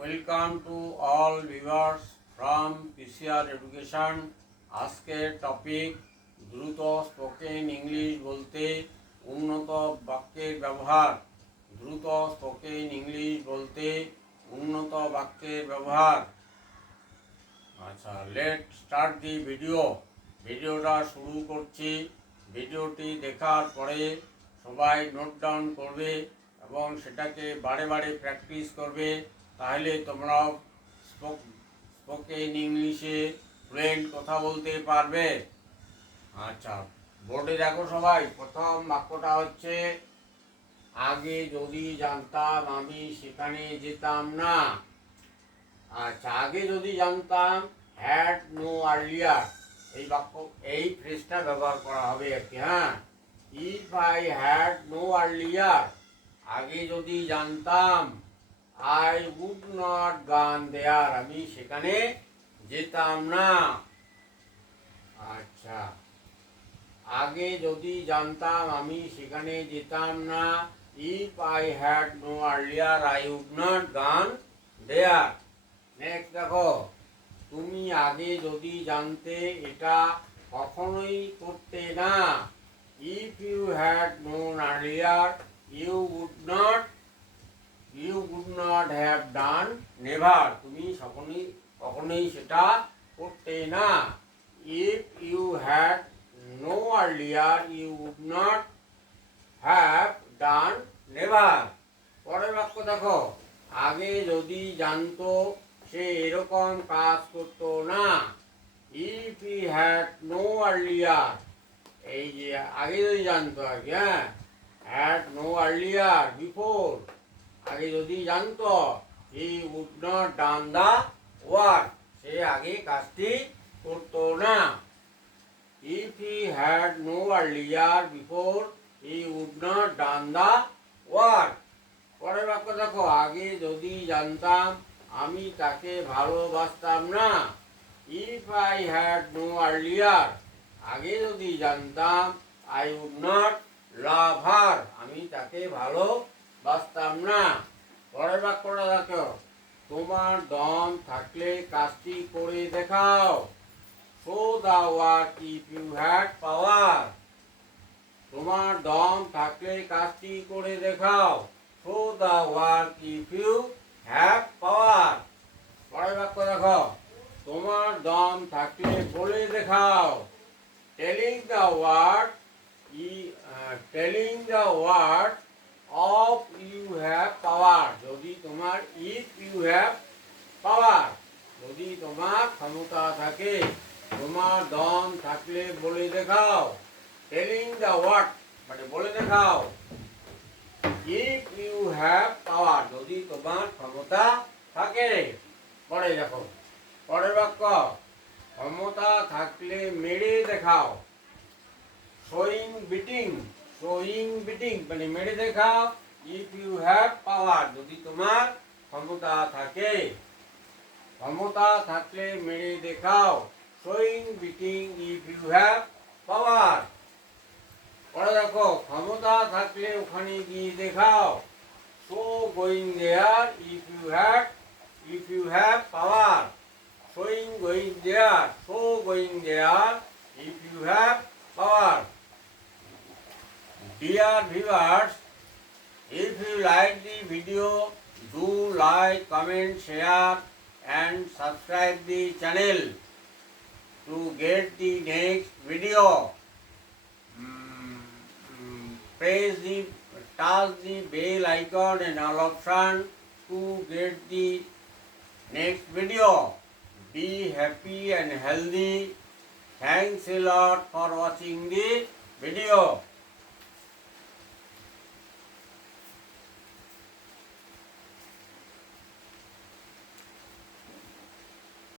Welcome to all viewers from PCR education. আজকের topic দ্রুত spoken English বলতে উন্নত বাক্যের ব্যবহার। দ্রুত স্পোকেন ইংলিশ বলতে উন্নত বাক্যের ব্যবহার। আচ্ছা, লেট স্টার্ট দি ভিডিওটা শুরু করছি। ভিডিওটি দেখার পরে সবাই নোট ডাউন করবে এবং সেটাকে বারে বারে প্র্যাকটিস করবে, তাহলে তোমরাও স্পোকেন ইংলিশে ফ্লুয়েন্ট কথা বলতে পারবে। আচ্ছা, বোর্ডে দেখো সবাই, প্রথম বাক্যটা হচ্ছে আগে যদি জানতাম আমি সেখানে যেতাম না। আচ্ছা, আগে যদি জানতাম হ্যাড নো আর্লিয়ার, এই ফ্রেজটা ব্যবহার করা হবে আর কি। হ্যাঁ, if I had know earlier, আগে যদি জানতাম, আই উড নট গান দেয়ার, আমি সেখানে যেতাম না। আচ্ছা, আগে যদি জানতাম আমি সেখানে যেতাম না। If I had know earlier I would not gone there. Next দেখো, তুমি আগে যদি জানতে এটা কখনোই করতে না। If you had known earlier you would not have done never, তুমি কখনোই সেটা করতে না। If you had know earlier you would not have done never. পরের বাক্য দেখো, আগে যদি জানতো সে এরকম কাজ করতো না। If he had know earlier, এই যে আগে যদি জানতো আর কি। হ্যাঁ, হ্যাড নো আর্লিয়ার বিফোর, আগে যদি জানতো, he would not done the work, সে আগে কাজটি করতো না। If he had know earlier before he would not done the work. পরের বাক্য দেখো, আগে যদি জানতাম আমি তাকে ভালোবাসতাম না। If I had know earlier, আগে যদি জানতাম, I would not love her, আমি তাকে ভালোবাসতাম না। পরের বাক্যটা দেখো, তোমার দম থাকলে কাজটি করে দেখাও। Show the work if you had power, তোমার দম থাকলে কাজটি করে দেখাও। Show the work if you have power. পরের বাক্য দেখো, তোমার দম থাকলে বলে দেখাও। Telling the word of you have power, যদি তোমার ইফ ইউ হ্যাভ পাওয়ার, যদি তোমার ক্ষমতা থাকে। তোমার দম থাকলে বলে দেখাও। টেলিং দ্য ওয়ার্ড মানে বলে দেখাও। ইফ ইউ হ্যাভ পাওয়ার, যদি তোমার ক্ষমতা থাকে। পরে দেখো, পরের বাক্য, ক্ষমতা থাকলে মেরে দেখাও। শোয়িং বিটিং মানে মেরে দেখাও। ইফ ইউ হ্যাভ পাওয়ার, যদি তোমার ক্ষমতা থাকে। ক্ষমতা থাকলে মেরে দেখাও। Showing beating if you have power. পরে দেখো, ক্ষমতা থাকলে ওখানে গিয়ে দেখাও। Show going there if you have power. Showing going there if you have power. Dear viewers, if you like the video, do like, comment, share and subscribe the channel to get the next video. Touch the bell icon and all option to get the next video. Be happy and healthy. Thanks a lot for watching the video.